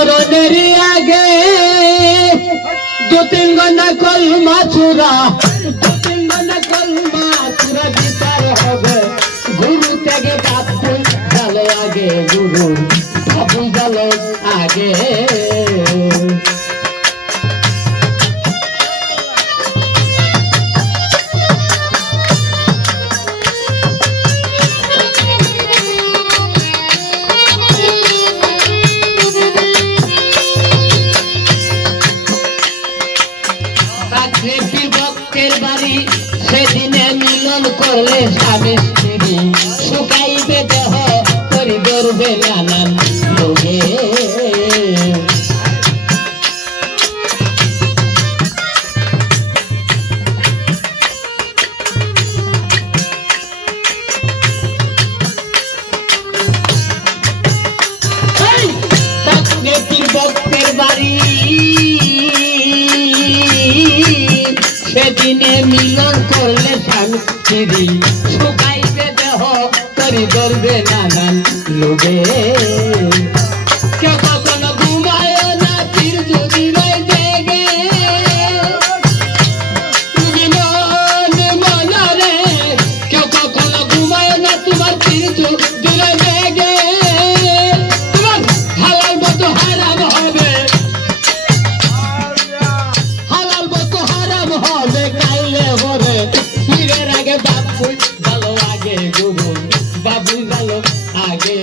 মরণের আগে দু তিন ঘন্টা কলমা চূড়া বিচার হবে গুরু থেকে বাপু গেল আগে গুরু বাপু গেল আগে ভক্তের বাড়ি সেদিনে মিলন করলে স্বামী স্ত্রী শুকাইবে দেহ করি ধরবে নানান লোকে ভক্তের বাড়ি সেদিনে মিলন করলে স্বামী স্ত্রী শুকাইবে দেহ করি ধরবে নানান লোকে কেউ কখনো ঘুমায় না তীর যদি জেগে মনরে কেউ কখনো ঘুমায় না তোমার তীর যদি জেগে তোমার হালাল মতো হারাম হবে হবে কাইলে হবে পীরের আগে বাবু ভালো আগে গুরু বাবু ভালো আগে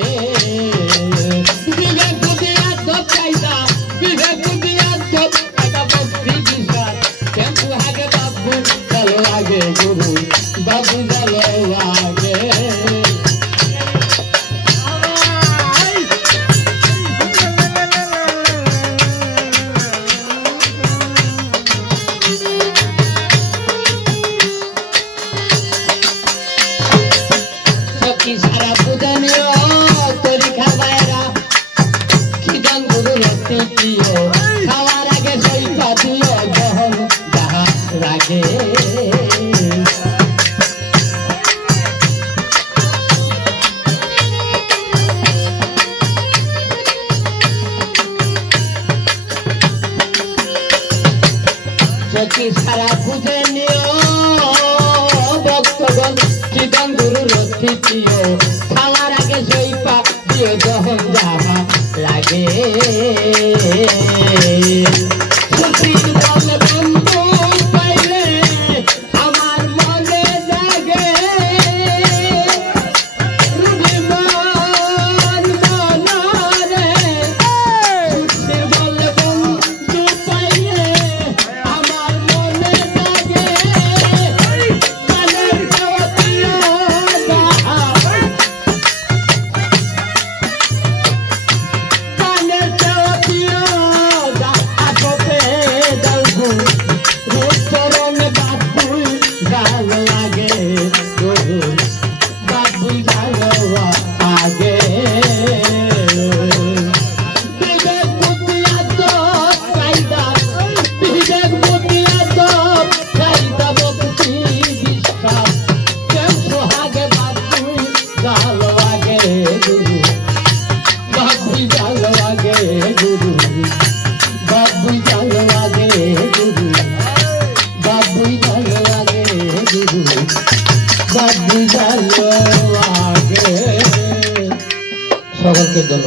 বিবেক বুদ্ধি আত্মক চাইদা বিবেক বুদ্ধি আত্মক একটা ভক্তি বিচার কিন্তু আগে বাবু ভালো আগে গুরু বাবু ভালো আগে সারা পূজনীয় তরি খাবায়রা খিদান গুরু রতি দিও খাওয়ার আগে সইপা দিও যখন যাহা লাগে সারা পূজনীয় ভক্তগণ খিদান গুরু রতি দিও খাওয়ার আগে সইপা দিও যখন যাহা লাগে বলে বন্ধু পাইলে আমার মনে জাগে বলে বন্ধু পাইলে আমার মনে জাগে সকলকে ধন্যবাদ।